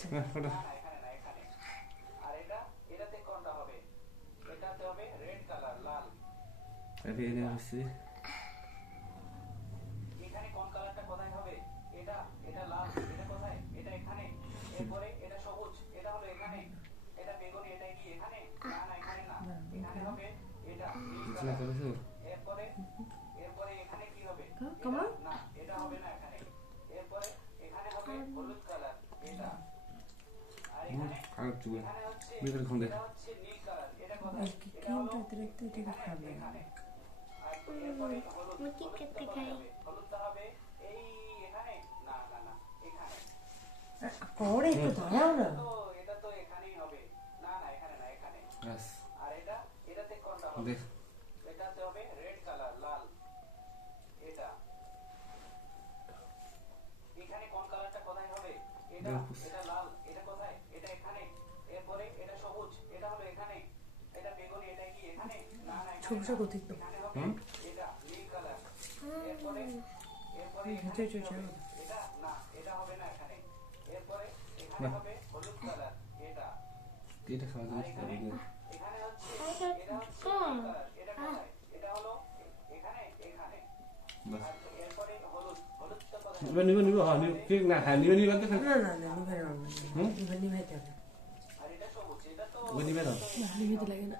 আচ্ছা ফটো এখানে না এখানে আর এটাতে কোনটা হবে এটাতে হবে রেড কালার লাল আরে এনে আসছে এখানে কোন কালারটা কোথায় হবে এটা লাল এটা কোথায় এটা এখানে এরপরে এটা সবুজ এটা হলো এখানে এটা বেগুনি এটা কি এখানে না না এখানে না এখানে হবে এটা নীল কিছু না কালার করেছো এরপরে এখানে কি হবে কেমন না এটা হবে না এখানে এরপরে এখানে হবে হলুদ কালার এটা আর এখানে আর চুল এখানে হচ্ছে বিকেল খন্ডে এটা হচ্ছে নীল কালার এটা কোথায় এটা কিন্তু হলো অতিরিক্ত এটা খাবে এখানে আর এরপরে হলুদটা হবে এই এখানে না না না এখানে করে একটু দাঁড়াও না তো এটা তো এখানেই হবে না না এখানে না এখানে বাস আর এটাতে কোনটা হবে দেখ এটাতে হবে রেড কালার লাল এটা এখানে কোন কালারটা কোথায় হবে এটা লাল এটা কোথায় এটা এখানে এরপরে এটা সবুজ এটা হলো এখানে এটা বেগুনি এটা কি এখানে না না ছোট গতি তো এখানে হবে এটা নীল কালার এরপরে ভিতরে চলে এটা না এটা হবে না এখানে এরপরে এখানে হবে হলুদ কালার এটা এটা খাওয়া যাবে এখানে হচ্ছে এটা হচ্ছে নীল কালার এটা কোথায় এটা হলো এখানে এখানে বাস এরপরে হলুদটা কোথায় নিবে হ্যাঁ ঠিক না হ্যাঁ নিবে তো না না না নিভাই না নিভাই নিভাইতে হবে আর এটা সবুজ এটা তো নিবে না নিভাইতে লাগে না